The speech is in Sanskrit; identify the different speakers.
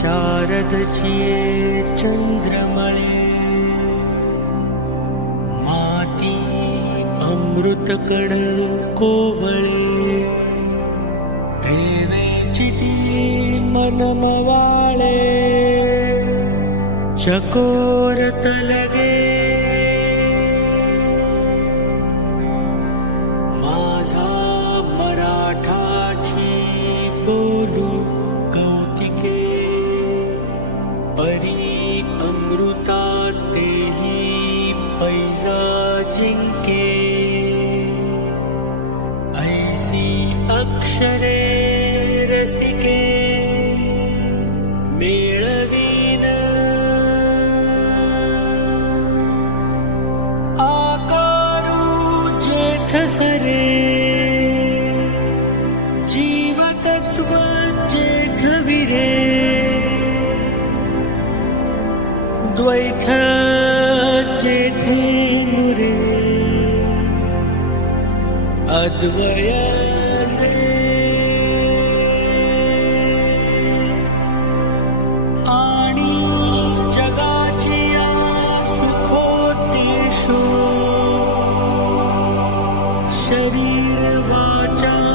Speaker 1: शारद छिये चंद्रमळे माती अमृतकड कोवळे प्रेमेची ती मनमवाळे चकोरत परी अमृता तेही पैजा जिंके ऐसी अक्षरे अद्वैताचे मुरे अद्वय आणि जगाची सुखोतीशो शरीर वाचा